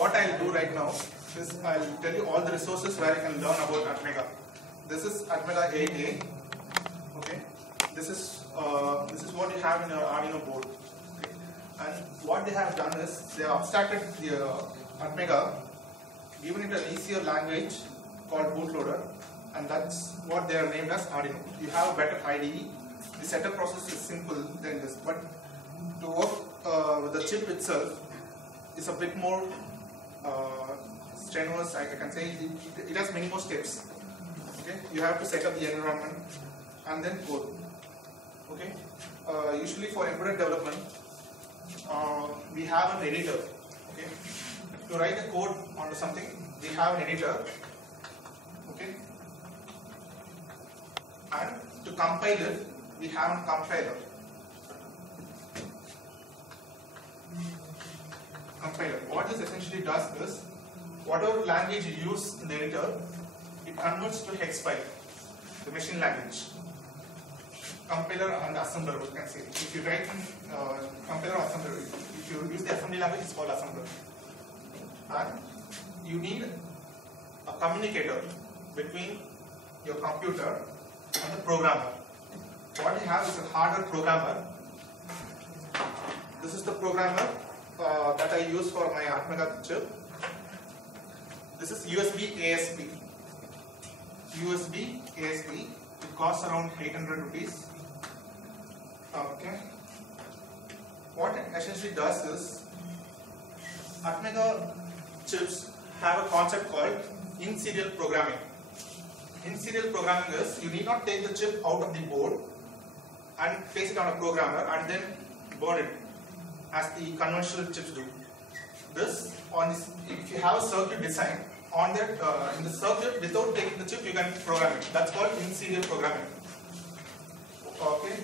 what I'll do right now is I'll tell you all the resources where you can learn about Atmega. This is Atmega 8A. Okay, this is what you have in your Arduino board. Okay. And what they have done is they have abstracted the Atmega, given it an easier language called bootloader, and that's what they are named as Arduino. You have a better IDE. The setup process is simple than this, but to work with the chip itself is a bit more strenuous. I can say it has many more steps. Okay, you have to set up the environment and then code. Okay, usually for embedded development, we have an editor. Okay, to write a code onto something, we have an editor. Okay, and to compile it, we have a compiler. What this essentially does is, whatever language you use in the editor, it converts to hex file, the machine language. Compiler and assembler, you can say. If you write in compiler or assembler, if you use the assembly language, it's called assembler. And you need a communicator between your computer and the programmer. What you have is a hardware programmer. This is the programmer that I use for my Atmega chip. This is USB ASP. USB ASP. It costs around 800 rupees. Okay. What it essentially does is, Atmega chips have a concept called in-serial programming. In-serial programming is, you need not take the chip out of the board and place it on a programmer and then burn it as the conventional chips do. This, if you have a circuit design, on that in the circuit, without taking the chip, you can program it. That's called in-serial programming. Okay.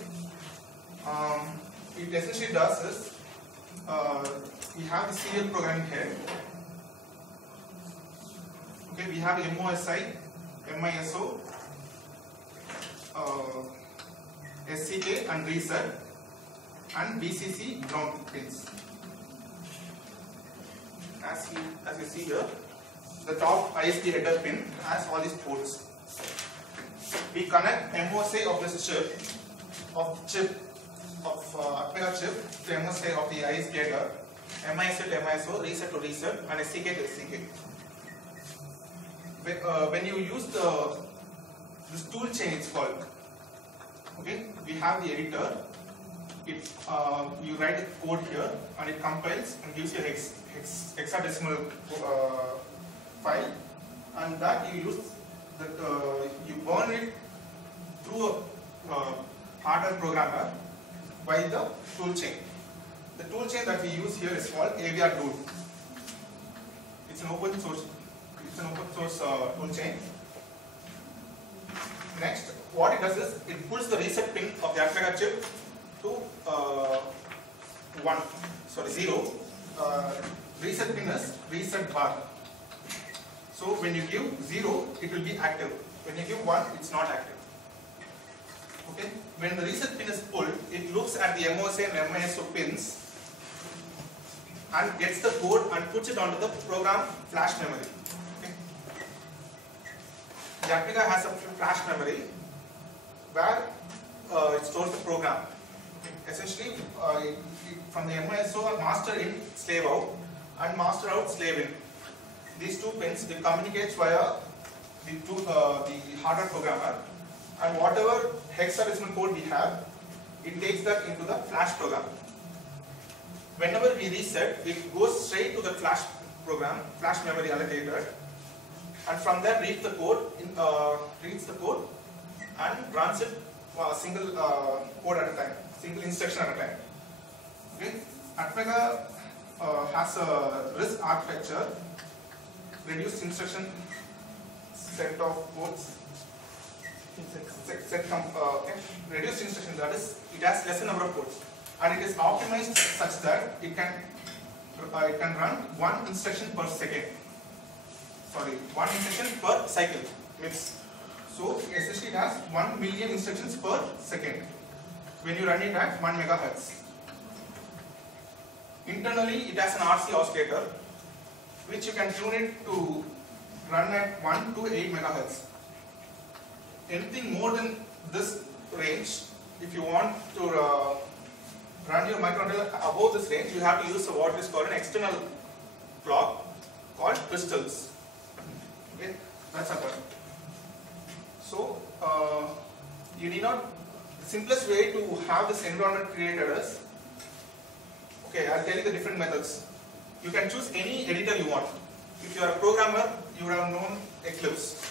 It essentially does is, we have the serial programming here. Okay, we have MOSI, MISO, SCK and reset, and VCC ground pins. As you see here, the top ISP header pin has all these ports. We connect MOSI of this chip, Atmega chip to MOSI of the ISP header, MISO to MISO, reset to reset, and SCK to SCK. When you use this tool chain, it's called. Okay, we have the editor. You write the code here, and it compiles and gives you hexadecimal file, and that you use you burn it through a hardware programmer by the tool chain. The tool chain that we use here is called AVR tool. It's an open source. Tool chain. Next, what it does is, it pulls the reset pin of the Atmega chip to 0. Reset pin is reset bar. So when you give 0, it will be active. When you give 1, it's not active. Okay. When the reset pin is pulled, it looks at the MOSI and MISO pins and gets the code and puts it onto the program flash memory. Okay. The Atmega has a flash memory where it stores the program. Okay. Essentially, from the MISO, master in, slave out, and master out, slave in. These two pins will communicate via the hardware programmer, and whatever hexadecimal code we have, it takes that into the flash program. Whenever we reset, it goes straight to the flash program, flash memory allocator, and from there reads the code and runs it single code at a time, single instruction at a time. Okay, Atmega has a RISC architecture, reduced instruction set of codes. Reduced instruction, that is, it has lesser number of codes, and it is optimized such that it can run one instruction per second. One instruction per cycle. So essentially it has 1 million instructions per second when you run it at 1 megahertz. Internally, it has an RC oscillator. which you can tune it to run at 1 to 8 megahertz. Anything more than this range, if you want to run your microcontroller above this range, you have to use what is called an external clock called crystals. Okay, that's a term. So you need not. The simplest way to have this environment created is, okay, I'll tell you the different methods. You can choose any editor you want. If you are a programmer, you would have known Eclipse.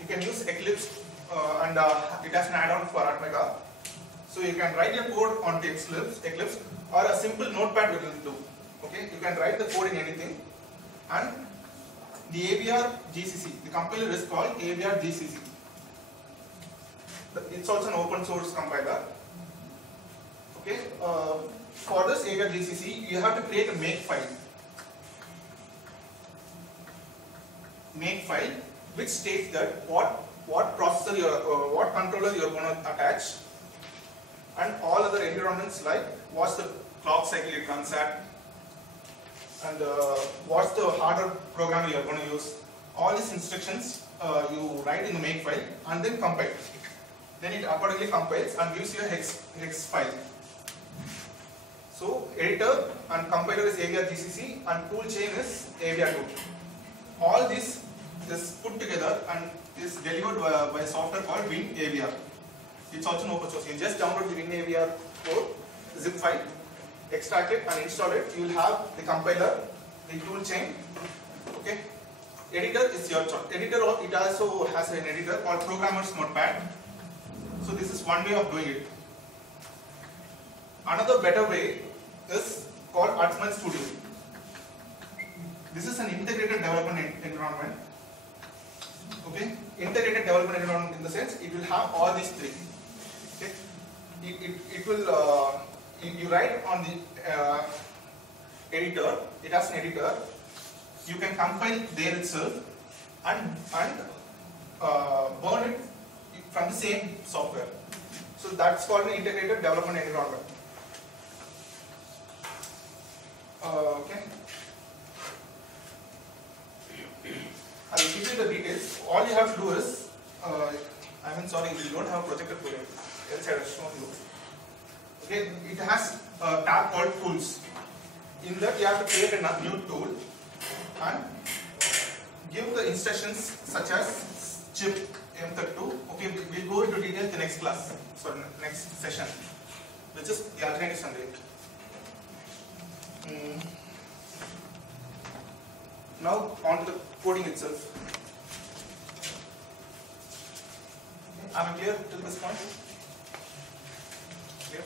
You can use Eclipse and it has an add-on for Atmega. So you can write your code on Eclipse or a simple notepad will do. Okay, you can write the code in anything. And the AVR GCC, the compiler is called AVR GCC. It's also an open source compiler. Okay, for this AVR GCC, you have to create a make file. Make file which states that what processor what controller you are going to attach, and all other environments like what's the clock cycle it runs at, and what's the hardware programmer you are going to use. All these instructions you write in the make file and then compile. Then it accordingly compiles and gives you a hex file. So editor and compiler is AVR GCC and tool chain is AVR tool. All this is put together and is delivered by a software called WinAVR. It's also an open source. You just download the WinAVR code, zip file, extract it and install it. You will have the compiler, the tool chain. Okay. Editor is your choice. Editor, it also has an editor called Programmer's Notepad. So this is one way of doing it. Another better way is called Atman Studio. This is an integrated development environment. Okay, integrated development environment in the sense it will have all these three. Okay, it will you write on the editor. It has an editor. You can compile there itself and burn it from the same software. So that's called an integrated development environment. Okay. I will give you the details. All you have to do is, sorry, we don't have a projector for it. Else I will show you. Okay, it has a tab called Tools. In that you have to create a new tool and give the instructions such as chip M32. Okay, we'll go into detail in the next class, sorry, next session, which is the alternative Sunday. Now on to the coding itself. Okay, am I clear till this point? Clear?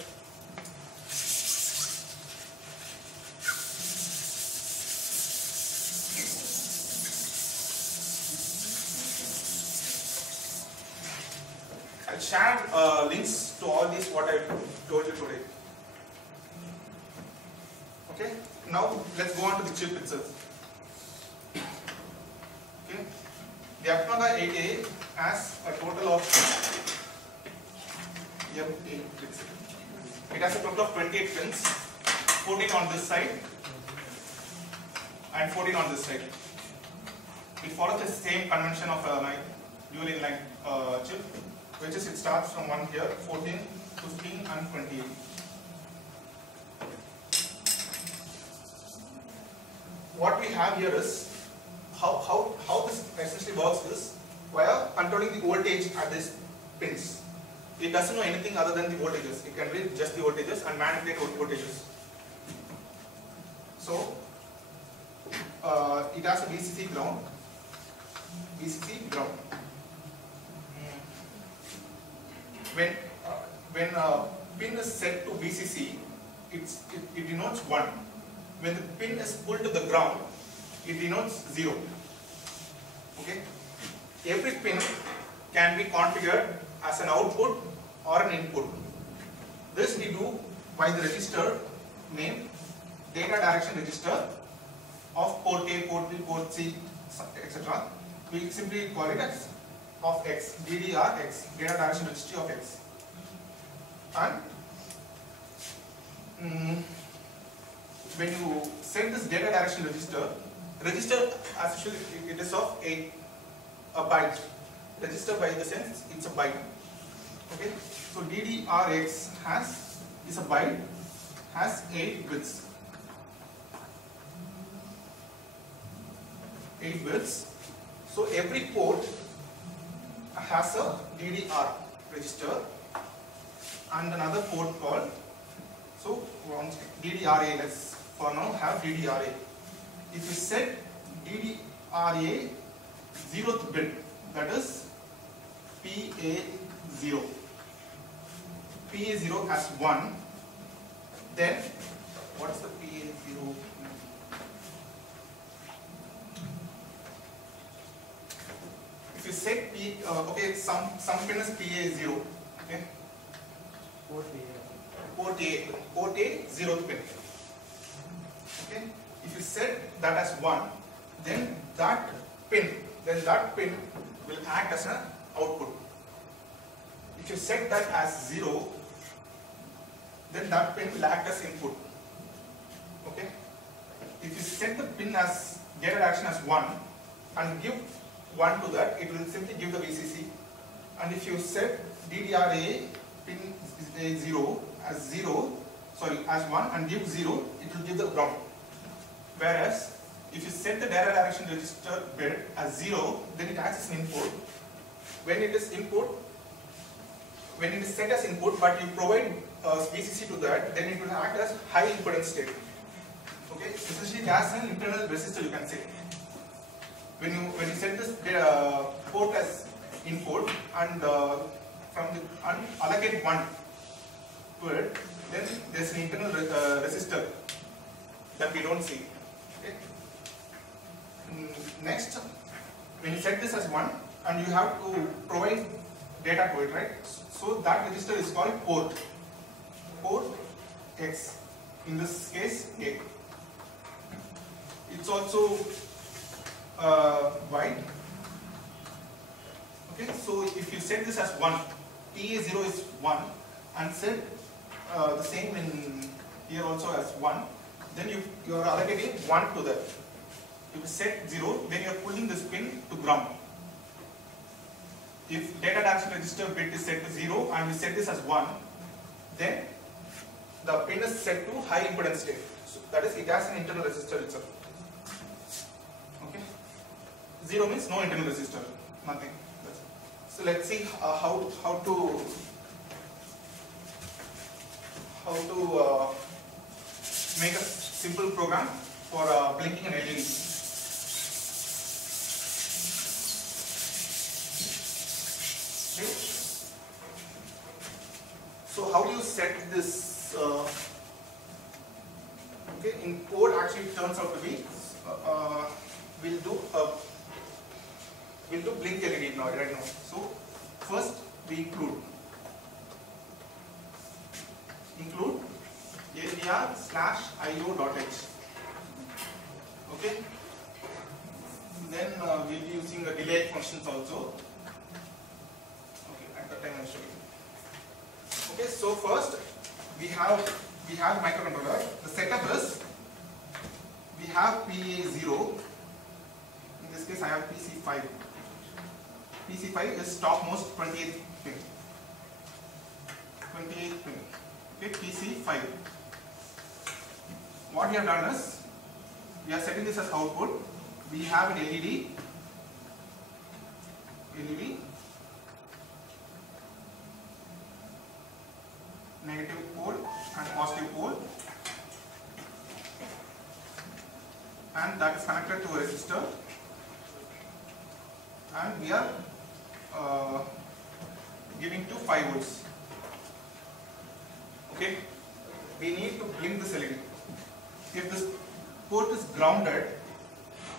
I'll share links to all these what I told you today. Okay, now let's go on to the chip itself. Okay, the Atmega 8A has a total of it has a total of 28 pins, 14 on this side and 14 on this side. It follows the same convention of a dual inline chip, which is it starts from 1 here, 14, 15 and 28. What we have here is how this essentially works is via controlling the voltage at these pins. It doesn't know anything other than the voltages. It can read just the voltages and manipulate voltages. So it has a VCC ground. VCC ground. When a pin is set to VCC, it denotes 1. When the pin is pulled to the ground, it denotes 0. Okay? Every pin can be configured as an output or an input. This we do by the register name, data direction register of port A, port B, port C, etc. We simply call it as of X, DDRX, data direction registry of X. And when you set this data direction register, Register as usual it is of a byte. Register by the sense it's a byte. Okay, so DDRX is a byte, has 8 bits. 8 bits. So every port has a DDR register and another port called, so DDRA. Let's for now have DDRA. If you set DDRA 0th bit, that is PA0. PA0 as 1, then what's the PA0? If you set okay, some pin is PA0, okay? Port A 0th pin. Okay? If you set that as 1, then that pin will act as an output. If you set that as 0, then that pin will act as input. Okay? If you set the pin as data action as 1 and give 1 to that, it will simply give the VCC. And if you set DDRA pin 0 as 1 and give 0, it will give the ground. Whereas if you set the data direction register bit as 0, then it acts as an input. When it is set as input, but you provide VCC to that, then it will act as high impedance state. Okay, essentially it has an internal resistor, you can say. When you set this port as input and allocate 1 to it, then there's an internal resistor that we don't see. Okay. Next, when you set this as 1 and you have to provide data to it, right? So that register is called port X. In this case, A. It's also Y. Okay, so if you set this as 1, PA0 is 1, and set the same in here also as 1, then you are allocating 1 to that. If you set 0, then you are pulling this pin to ground. If data direction register bit is set to 0 and you set this as 1, then the pin is set to high impedance state. So that is, it has an internal resistor itself. Okay. 0 means no internal resistor, nothing. So let's see how to make a simple program for blinking an LED. Okay. So how do you set this? Okay, in code actually it turns out to be we'll do blink LED now right now. So first we include LDR/IO.h. Okay. Then we'll be using the delay functions also. Okay, at the time I'll show you. Okay, so first we have microcontroller. The setup is we have PA0. In this case I have PC5. PC5 is topmost 28th pin. 28th pin. Okay, PC5. What we have done is we are setting this as output. We have an LED, negative pole and positive pole, and that is connected to a resistor, and we are giving to 5 volts. Okay, we need to blink this LED. If this port is grounded,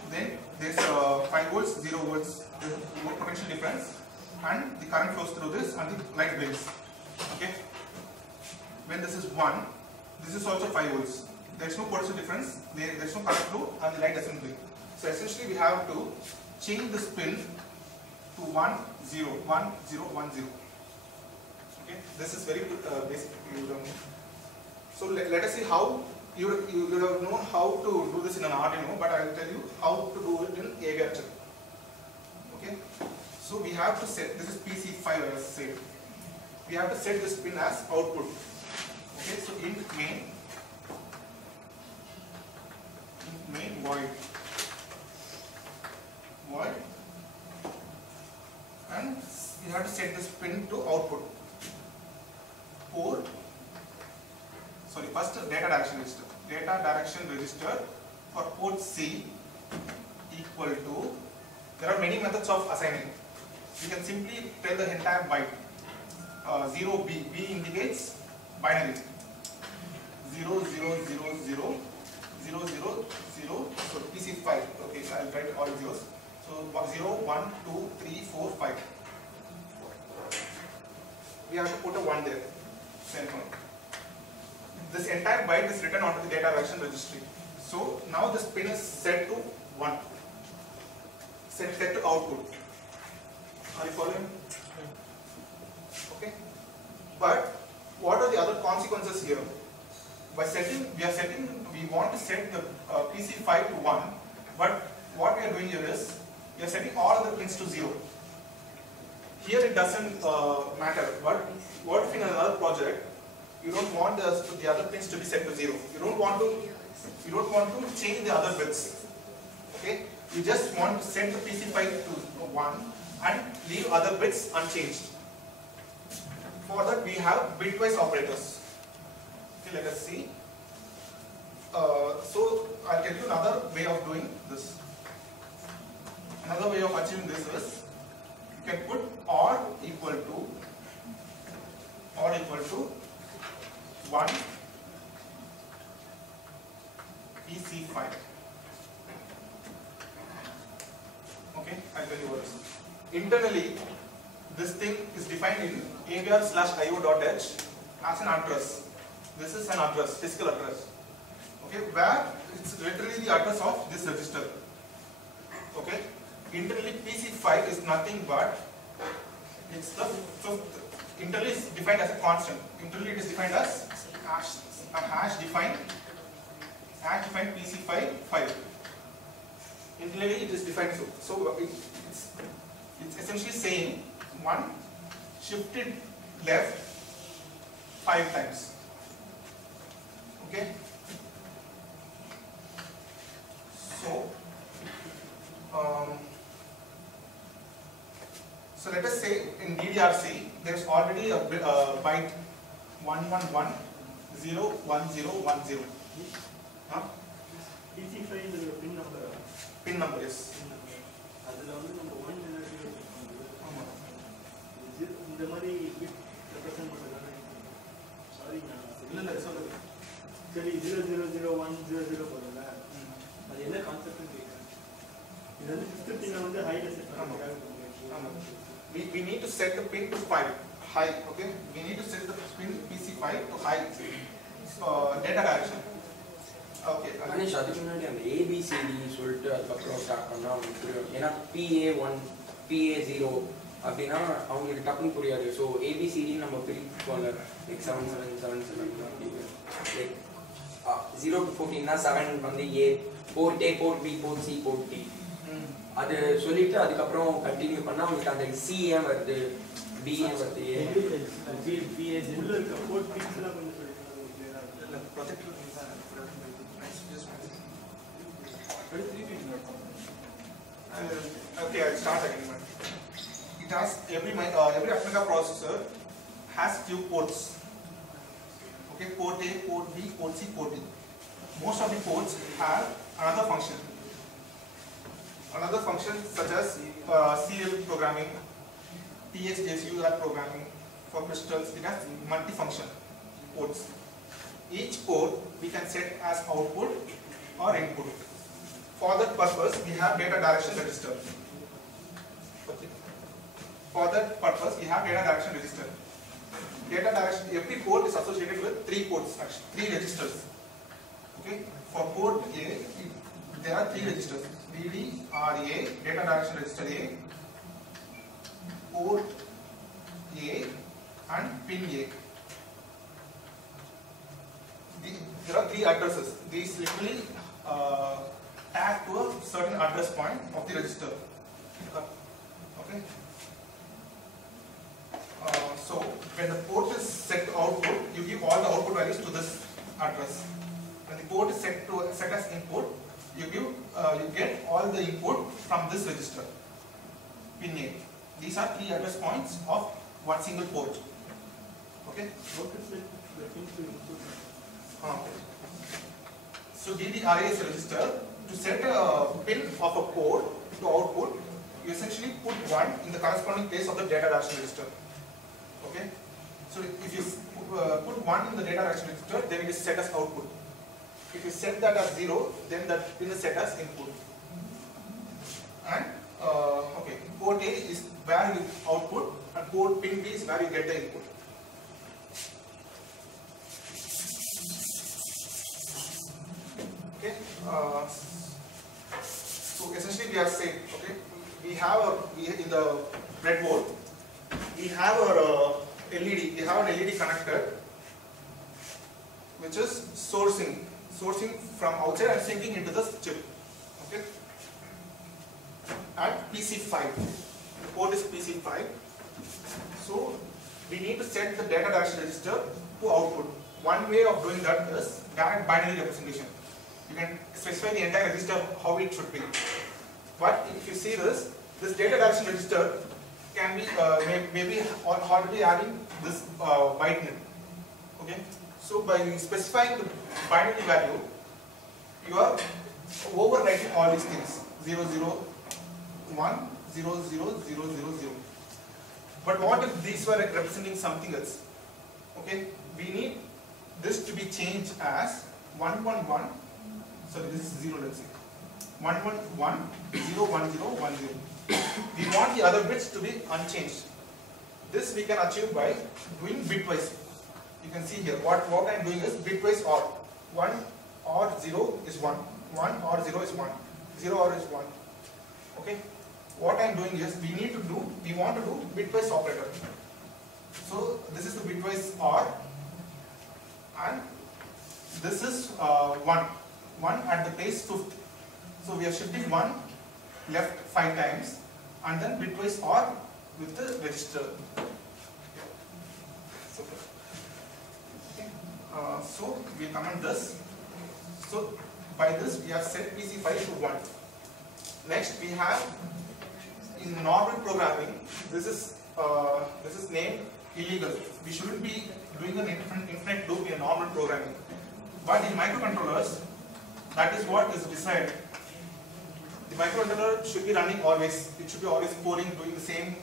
then there's 5 volts, 0 volts, there's no potential difference, and the current flows through this and the light blinks. Okay. When this is 1, this is also 5 volts. There's no potential difference, there's no current flow, and the light doesn't blink. So essentially we have to change this pin to 1, 0, 1, 0, 1, 0. Okay. This is very basic. So let us see how you don't know how to do this in an Arduino, but I will tell you how to do it in AVRTel. Okay, so we have to set, this is PC5 as said, we have to set this pin as output. Okay, so int main void and you have to set this pin to output. First data direction register. Data direction register for port C equal to, there are many methods of assigning. You can simply tell the entire byte. 0B, B indicates binary. 0 0 0 0 0 0 0, so PC5. Okay, so I'll write all zeros. So 0 1 2 3 4 5. We have to put a 1 there. Semicolon. This entire byte is written onto the data direction registry. So now this pin is set to 1. Set to output. Are you following? Okay. But what are the other consequences here? By setting, we want to set the PC5 to 1. But what we are doing here is, we are setting all the pins to 0. Here it doesn't matter. But what if in another project, you don't want the other pins to be set to 0. You don't want to change the other bits. Okay? You just want to set the PC5 to 1 and leave other bits unchanged. For that we have bitwise operators. Okay, let us see. So I'll tell you another way of doing this. Another way of achieving this is, you can put OR equal to 1 PC5. Okay, I'll tell you what it is. Internally, this thing is defined in avr/io.h as an address. This is an address, physical address. Okay, where it's literally the address of this register. Okay, internally PC5 is nothing but it's the internally is defined as a constant. Internally it is defined as a hash defined PC5 5. Internally it is defined so it's essentially saying 1 shifted left 5 times. Okay. So let us say in DDRC there is already a byte 111 0 1 0 1 0. Huh? PC5 is a pin number. Pin number is. இந்த மாதிரி bit represent பண்றதானே. Sorry நான் சொல்லுங்க. சரி 000100 போடுறல. அது என்ன கான்செப்ட்னு கேக்குறேன். இது வந்து 15 ல வந்து ஹைல செட் பண்றாங்க. We need to set the pin to 5 high. Okay, we need to set the pin PC5 to high data direction. Okay, Manish, அதுக்கு முன்னாடி அந்த ABCD சொல்லிட்டு அதுக்கப்புறம் ஸ்டார்ட் பண்ணா ஏன்னா PA1 PA0 அப்படின்னா அவங்களுக்கு டக்குன்னு புரியாது. ஸோ ABCD நம்ம பிரிப்போம்ல லைக் 7777 அப்படின்னு லைக் 0 to 14 7 வந்து A, port A, port B, port C, port D. அது சொல்லிட்டு அதுக்கப்புறம் கண்டினியூ பண்ணா உங்களுக்கு அந்த CA வருது, BA வருது, PA உள்ள இருக்க போர்ட் பிக்ஸ்லாம் கொஞ்சம் சொல்லிருக்காங்க. Project okay, I'll start again. It has every Atmega processor has few ports. Okay, port A, port B, port C, port D. Most of the ports have another function. Another function such as serial programming, TXJCUR programming for crystals. It has multi-function ports. Each port we can set as output or input. For that purpose, we have data direction register. Okay. For that purpose, we have data direction register. Data direction, every port is associated with 3 ports, actually 3 registers. Okay. For port A, there are 3 registers: DDRA, data direction register A, port A, and pin A. there are 3 addresses. These literally tag to a certain address point of the register. Okay. So when the port is set to output, you give all the output values to this address. When the port is set as input, you get all the input from this register. Pin 8. These are 3 address points of one single port. Okay. What is it? The pin to input. Okay. So DDI is a register. To set a pin of a port to output, you essentially put 1 in the corresponding place of the data direction register. Okay. So if you put 1 in the data direction register, then it is set as output. If you set that as 0, then that pin is set as input. And okay, port A is where you output, and port pin B is where you get the input. Okay. So essentially we have said, okay, we have in the breadboard, we have our LED. We have an LED connector which is sourcing from outside and syncing into the chip. Okay. At PC5, the port is PC5. So we need to set the data direction register to output. One way of doing that is direct binary representation. You can specify the entire register how it should be. But if you see this data direction register can be maybe already having this byte name. Okay. So by specifying the binary value, you are overwriting all these things 0, 0, 1, 0, 0, 0, 0, 0. But what if these were representing something else? Okay, we need this to be changed as 1, 1, 1. Sorry, this is 0, let's say. 1, 1, 1, 0, 1, 0, 1, 0. We want the other bits to be unchanged. This we can achieve by doing bitwise. You can see here, what I am doing is bitwise OR. 1 or 0 is 1. 1 or 0 is 1. 0 or is 1. Okay. What I am doing is, we want to do bitwise operator. So this is the bitwise OR, and this is 1. 1 at the place 5th. So we are shifting 1 left 5 times, and then bitwise OR with the register. So we comment this. So by this we have set PC5 to 1. Next we have, in normal programming, this is named illegal. We shouldn't be doing an infinite loop in normal programming. But in microcontrollers, that is what is decided. The microcontroller should be running always. It should be always polling, doing the same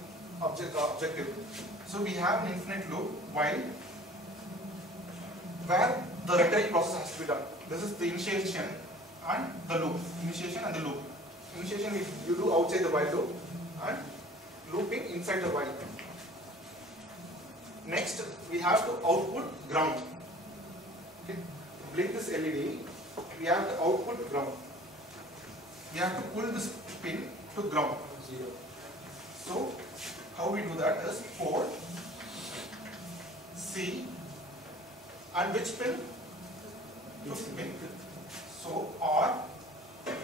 objective. So we have an infinite loop while where the recurring process has to be done. This is the initiation and the loop. Initiation and the loop. Initiation you do outside the while loop, and looping inside the while. Next, we have to output ground. Okay. Blink this LED. We have to output ground. We have to pull this pin to ground. 0. So how we do that is port C and which pin? This pin. So OR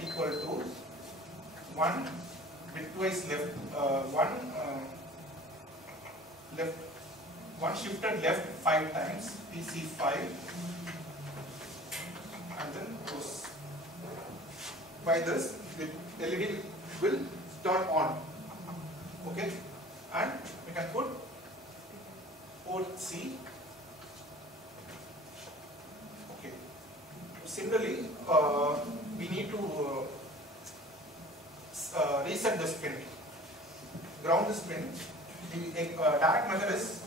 equal to 1 bitwise one shifted left 5 times, PC5, and then goes. By this, the LED will turn on. Okay, and we can put port C. Okay. Similarly, we need to reset this pin, ground this pin. The direct method is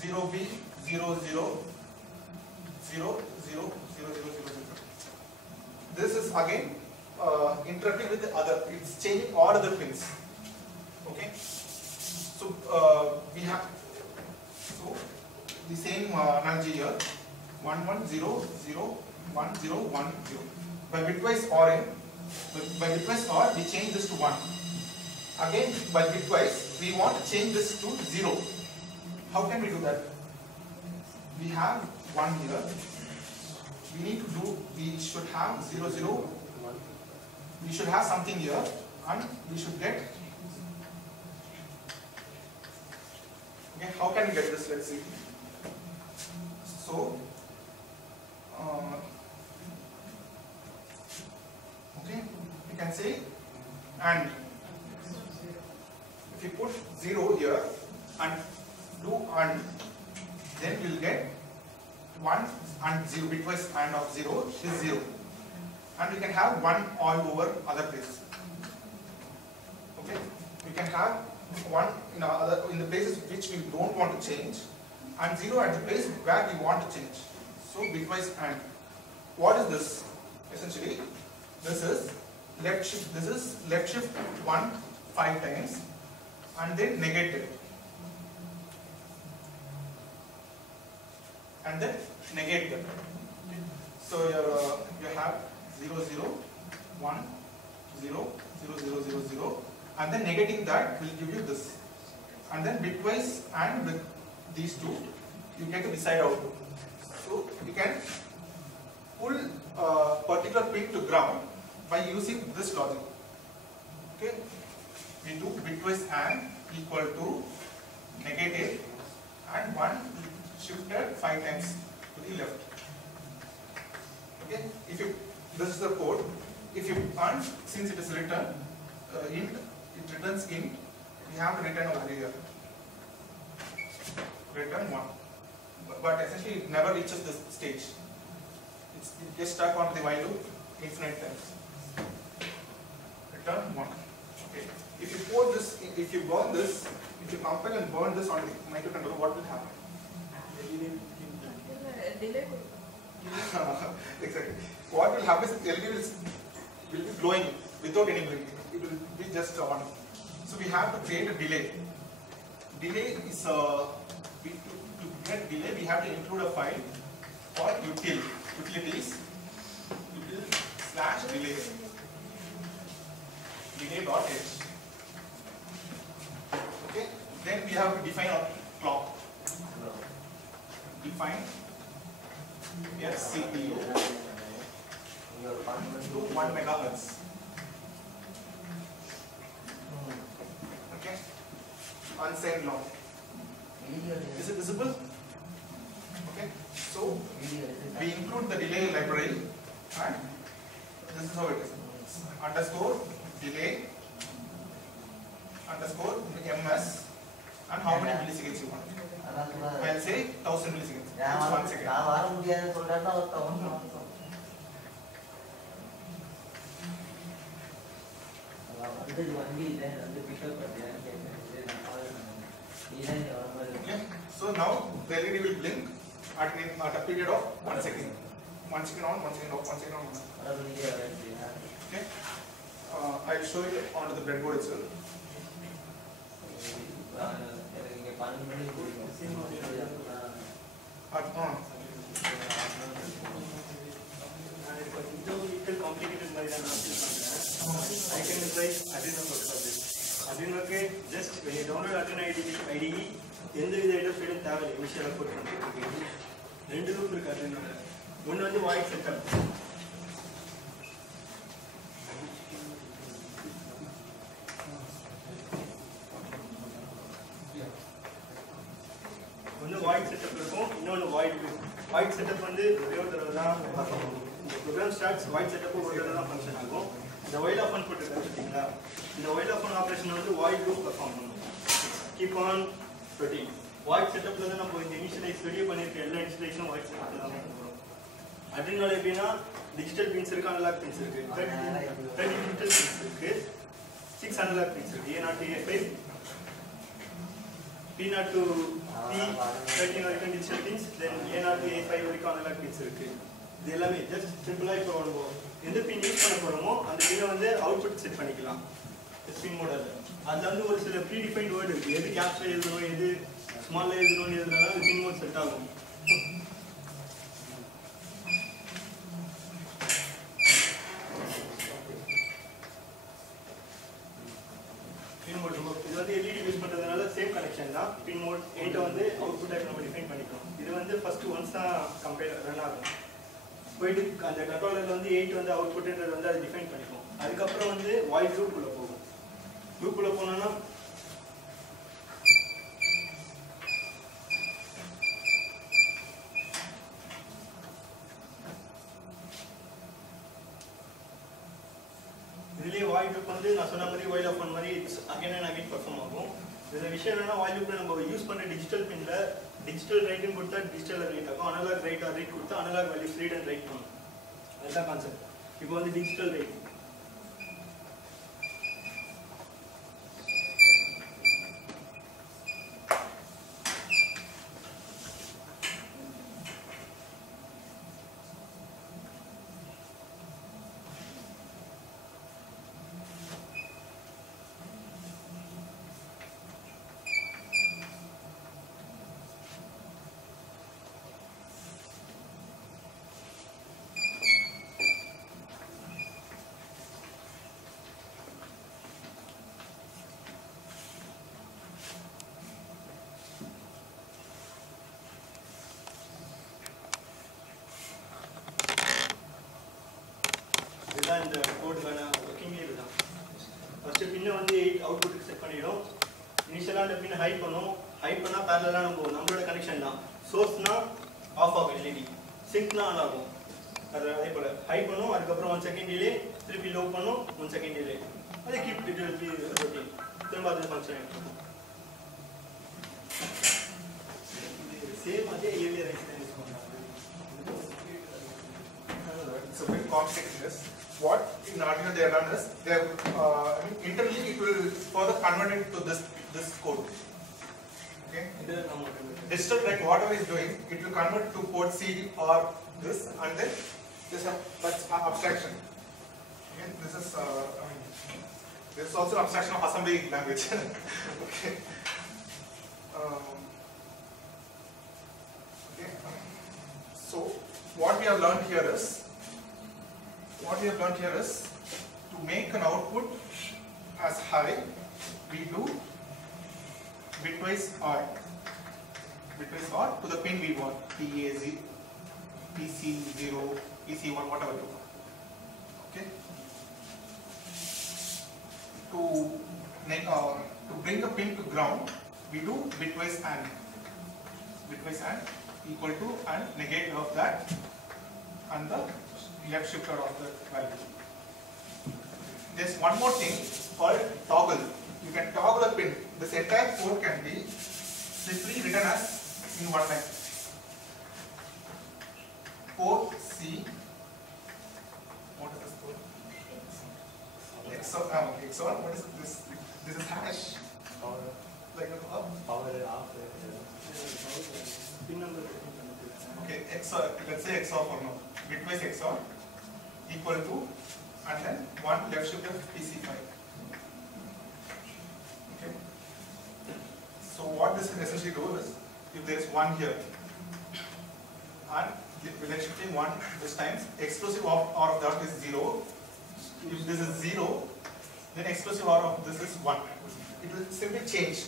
0B 0 0 0 0 0 0 0 0. This is again interrupting with the other. It's changing all other pins. Okay. So we have the same analogy here. 1 1 0 0 1 0 1 0. By bitwise OR, we change this to 1. Again, by bitwise, we want to change this to 0. How can we do that? We have 1 here. we need to do, we should have 0, 0, we should have something here, and we should get, okay, how can we get this? Let's see. So, okay, we can say, and if you put 0 here and do and, then we will get 1 and 0, bitwise and of 0 is 0, and we can have 1 all over other places. Okay, we can have 1 in the places which we don't want to change, and 0 at the place where we want to change. So bitwise and. What is this? Essentially, this is left shift. This is left shift 1 5 times, and then negative, and then negate them. So you have 0, 0, 1, 0, 0, 0, 0, 0, and then negating that will give you this. And then bitwise and with these two, you get the beside output. So you can pull a particular pin to ground by using this logic. Okay, we do bitwise and equal to negative and 1 shifted 5 times to the left. Okay, if you, this is the code. If you and since it is written int, it returns int, we have to return a value here. Return 1, but essentially it never reaches this stage. It gets stuck onto the while loop infinite times. Return 1. Okay. If you pour this, if you burn this, if you compile and burn this on the microcontroller, what will happen? Delay. Exactly. What will happen is the LED will be glowing without any blinking. It will be just on. So we have to create a delay. Delay is to get delay, we have to include a file for utilities /delay delay.h. Okay. Then we have to define our clock. Define CPU to 1 megahertz. Okay. Unsigned long. Is it visible? Okay. So we include the delay library, and this is how it is. Underscore delay underscore ms, and how many milliseconds you want. I'll say 1000 milliseconds. It's 1 second. Okay. So now the LED will blink at a period of 1 second. 1 second on, 1 second off, 1 second on. Okay. I'll show you onto the breadboard itself. complicated by the I can try Arduino Protobus. Arduino just when you download Arduino IDE, எந்த வித இன்டர்ஃபேஸும் தேவையில்லை. இனிஷியலாக போட்டு பண்ணுறதுக்கு 2 loop இருக்கு Arduinoல. ஒன்று வந்து void setup. ஒன்று வாய்ட் செட்டப் இருக்கும், இன்னொன்று வாய்ட் லூப். வாய்ட் செட்டப் வந்து ஒரே ஒரு தடவை தான் பர்ஃபார்ம் ஆகும். இந்த ப்ரோக்ராம் ஸ்டார்ட்ஸ் வாய்ட் செட்டப் ஒரு தடவை தான் ஃபங்க்ஷன் ஆகும். இந்த வைல் ஆஃப் ஆன் போட்டு பார்த்தீங்களா, இந்த வைல் ஆஃப் ஆன் ஆப்ரேஷன் வந்து வாய்ட் லூப் பர்ஃபார்ம் பண்ணும். Keep on routine. வாய்ட் செட்டப்ல தான் நம்ம இந்த இனிஷியலைஸ் ரெடி பண்ணிருக்க எல்லா இன்ஸ்டலேஷனும் வாய்ட் செட்டப்ல தான் பண்ணுறோம். Arduino எப்படின்னா டிஜிட்டல் பின்ஸ் இருக்கு, அனலாக் பின்ஸ் இருக்கு. 30 டிஜிட்டல் பின்ஸ் இருக்கு, 6 அனலாக் பின்ஸ் இருக்கு. A0 to A5, P0 to P13 வரைக்கும் digital pins, then A0 to A5 வரைக்கும் அனலாக் பின்ஸ் இருக்கு. இது எல்லாமே ஜஸ்ட் சிம்பிளா இப்போ எந்த பின் யூஸ் பண்ண போறோமோ அந்த பின்னை வந்து அவுட்புட் செட் பண்ணிக்கலாம் ஸ்பின் மோடல்ல. அதுல வந்து ஒரு சில ப்ரீ டிஃபைன்ட் வேர்ட் இருக்கு. எது கேப்ஸ்ல எழுதணும், எது ஸ்மால்ல எழுதணும்னு எழுதுனால அது பின் மோட் செட் ஆகும். பின் மோட் இது வந்து LED யூஸ் பண்றதுனால சேம் கனெக்ஷன் தான். பின் மோட் 8 வந்து அவுட்புட் டைப் நம்ம டிஃபைன் பண்ணிக்கலாம். இது வந்து ஃபர்ஸ்ட் ஒன்ஸ் தான் கம்பைலர் ரன் ஆகும். போயிட்டு அந்த கண்ட்ரோலர்ல வந்து 8 வந்து அவுட்புட்ன்றது வந்து அது டிஃபைன் பண்ணிக்கும். அதுக்கப்புறம் வந்து வாய்ட் லூப் உள்ள போகும். லூப் உள்ள போனோம்னா இதுலயே வாய்ட் லூப் வந்து நான் சொன்ன மாதிரி வைல் ஆஃப் ஒன் மாதிரி அகைன் அண்ட் அகைன் பெர்ஃபார்ம் ஆகும். இதுல விஷயம் என்னன்னா வாய்ல் லூப்ல நம்ம யூஸ் பண்ற டிஜிட்டல் பின்ல டிஜிட்டல் ரைட்னு கொடுத்தா டிஜிட்டல் ரைட் ஆகும், அனலாக் ரைட் ஆர் ரைட் கொடுத்தா analog values read and write பண்ணும். அதுதான் கான்செப்ட். இப்போ வந்து டிஜிட்டல் ரைட் இதுதான் இந்த கோடுக்கான ஒர்க்கிங்கே இதுதான். ஃபர்ஸ்ட் பின்னை வந்து 8 அவுட்புட்டுக்கு செட் பண்ணிடும். இனிஷியலாக அந்த பின்னை ஹை பண்ணும். ஹை பண்ணால் பேரலாக நம்மளோட கனெக்ஷன் தான். சோர்ஸ்னா ஆஃப் ஆகும் எல்இடி, சிங்க்னா ஆன் ஆகும். அது அதே போல் ஹை பண்ணும், அதுக்கப்புறம் 1 செகண்ட் டிலே, திருப்பி லோ பண்ணும் 1 செகண்ட் டிலே. அது keep it will be routine. திரும்ப அது ஃபங்க்ஷன் ஆகிடும். சேம் அதே ஏவியர் யூஸ் பண்ணுறாங்க. It's a bit complex in this. What in Arduino they have done is they have internally it will further convert it to this code. Okay. Digital like whatever is doing, it will convert to port C or this, and then this that's abstraction. Okay. This is this is also abstraction of assembly language. Okay. Okay. So what we have learned here is. To make an output as high, we do bitwise OR to the pin we want, PA0, PC0, PC1, whatever you want. Okay. To bring a pin to ground, we do bitwise AND. Bitwise AND equal to and negate of that and the left shifter of the value. There's one more thing called toggle. You can toggle a pin. This entire code can be simply written as in one line. Port C. What is this code? XOR. XOR. What is this? This is hash. Power. Like a power off. Pin number. Okay. XOR. Let's say XOR for now. Bitwise XOR equal to and then one left shifter PC5. Okay. So what this will essentially do is, if there is 1 here and the left shifting 1 this times, explosive OR of that is 0. If this is 0, then explosive OR of this is 1. It will simply change.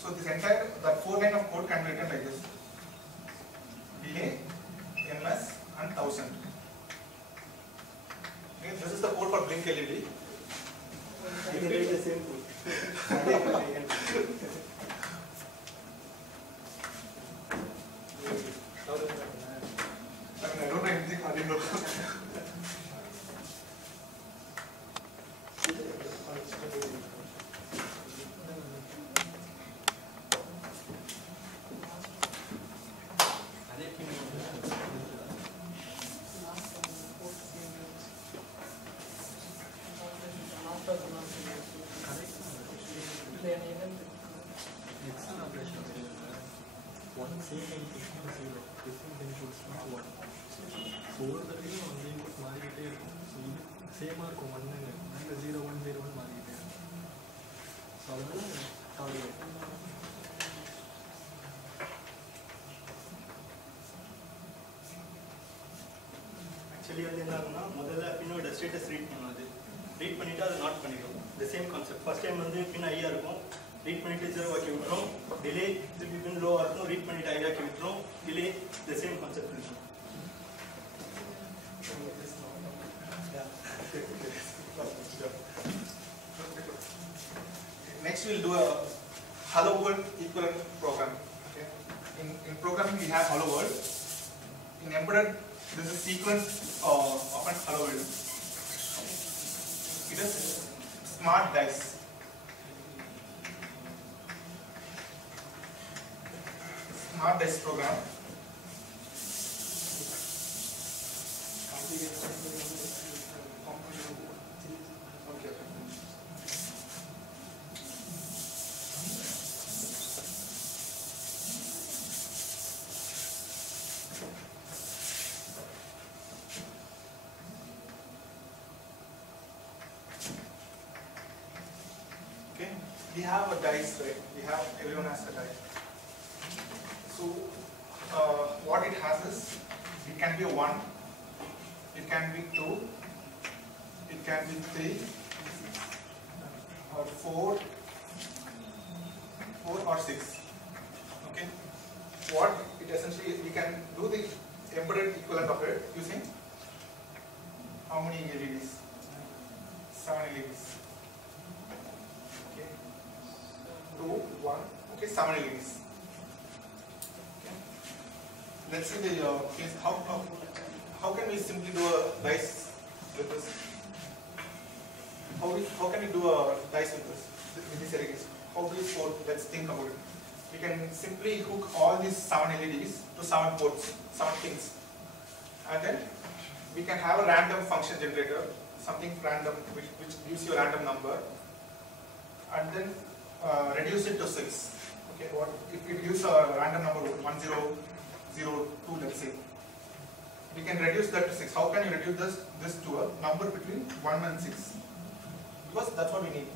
So this entire that 4 line of code can be written like this: delay, MS, and 1000. Okay, this is the code for blink LED. You can write the same code. I don't know anything. I didn't know. சேமாக இருக்கும் 1 0 1 0 மாறிக்கிட்டே இருக்கும். So அதனால actually வந்து என்ன ஆகும்னா முதல்ல பின்னோட status read பண்ணும். ரீட் பண்ணிட்டு அதை நாட் பண்ணிடும். The same concept. First time வந்து பின் ஐயா இருக்கும், ரீட் பண்ணிட்டு 0 ஆக்கி விட்டுரும். டிலே திருப்பி பின் லோவாக இருக்கும், ரீட் பண்ணிட்டு ஐயா ஆக்கி விட்டுரும். டிலே த சேம் கான்செப்ட் இருக்கும். Next we'll do a hello world equivalent program. Okay. In programming we have hello world. In embedded this is sequence of an hello world. It is smart dice. Smart dice program. Okay, we have a dice, right? Everyone has a dice. So what it has is, it can be a 1, it can be 2, it can be 3, or 4 or 6. Okay, what it essentially is, we can do the embedded equivalent of it using how many LEDs? 7 LEDs. Okay, 2, 1, okay, 7 LEDs. Let's see the case. How can we simply do a dice with this? How can we do a dice with this LEDs? How do we score? Let's think about it. We can simply hook all these 7 LEDs to 7 ports, 7 pins, and then we can have a random function generator, something random which gives you a random number, and then reduce it to 6. Okay, what if we use a random number 1002, let's say, we can reduce that to 6. How can you reduce this to a number between 1 and 6? Because that's what we need.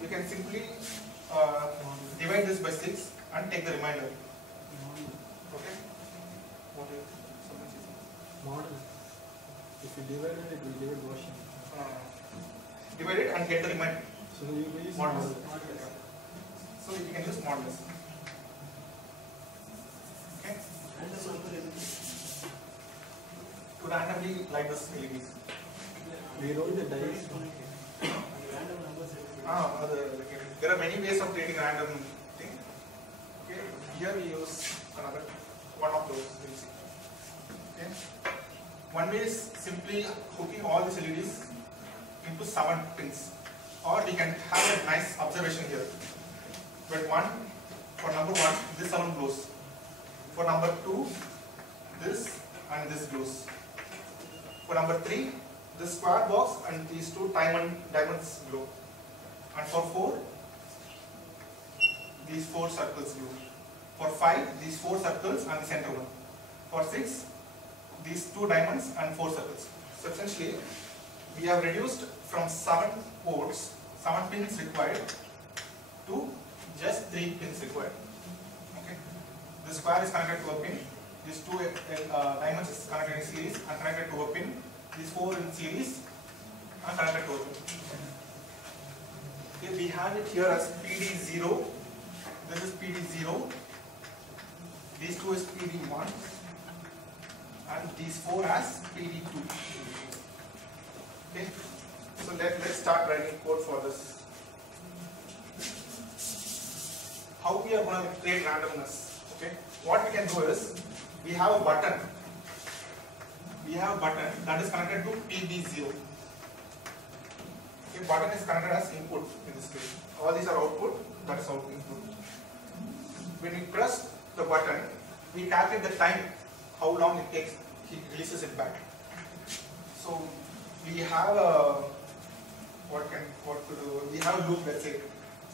We can simply divide this by 6 and take the remainder. Okay? What is someone says? Model. If you divide it, it will give it version. Divide it and get the remainder. So you will use Modulus. model. So you can use modulus. Okay? To randomly light this LEDs. We roll the dice. There are many ways of creating random thing. Okay, here we use another one of those. We'll see. Okay, one way is simply hooking all these LEDs into 7 pins, or we can have a nice observation here. But for number 1, this 7 glows. For number 2, this and this glows. For number 3, this square box and these 2 diamonds glow. And for 4, these 4 circles glow. For 5, these 4 circles and the center one. For 6, these 2 diamonds and 4 circles. So essentially, we have reduced from 7 ports, 7 pins required, to just 3 pins required. Okay. The square is connected to a pin. These 2 diamonds is connected in series and connected to a pin. These 4 in series and connected to a pin. Okay, we have it here as PD0. This is PD0. These 2 is PD1. And these 4 as PD2. Okay. So let's start writing code for this. How we are going to create randomness? Okay. What we can do is, we have a button. We have a button that is connected to PD0. Okay, button is connected as input in this case. All these are output, that is output input. When we press the button, we calculate the time, how long it takes, he releases it back. So we have a we have a loop, let's say.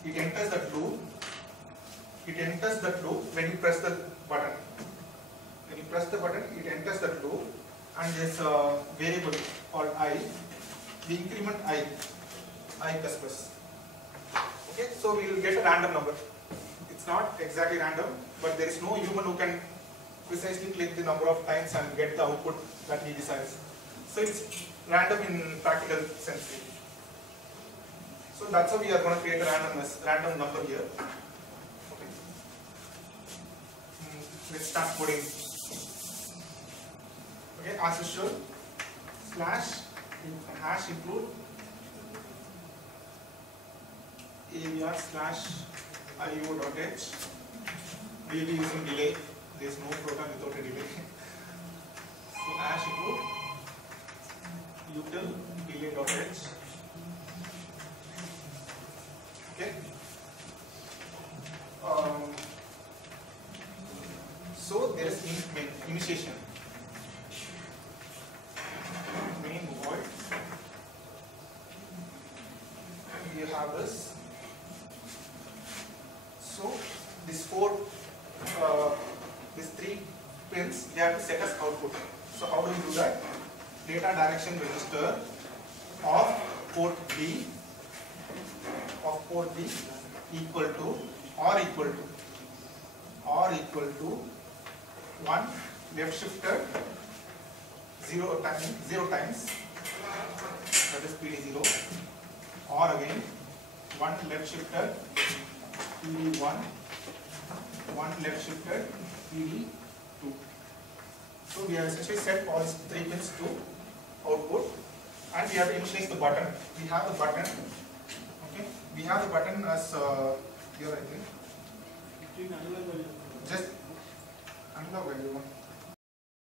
It enters that loop. It enters that loop when you press the button. When you press the button, it enters that loop, and there's a variable called I. We increment I plus plus. Okay, so we will get a random number. It's not exactly random, but there is no human who can precisely click the number of times and get the output that he desires. So it's random in practical sense. So that's how we are going to create a random number here. Okay. Let's start coding. Okay, as usual, slash hash include AVR slash IO.h. We will be using delay. There is no program without a delay. So hash include util delay.h. Okay. So there is initiation. Main void. You have this. So these three pins, they have to set as output. So how do we do that? Data direction register of port B equal to 1 left shifted 0 times, that is PD0, or again 1 left shifted PD1, 1 left shifted PD2. So we have essentially set all these three pins to output, and we have to initialize the button. We have the button. Okay, we have the button as here, I think. Just analog value 1.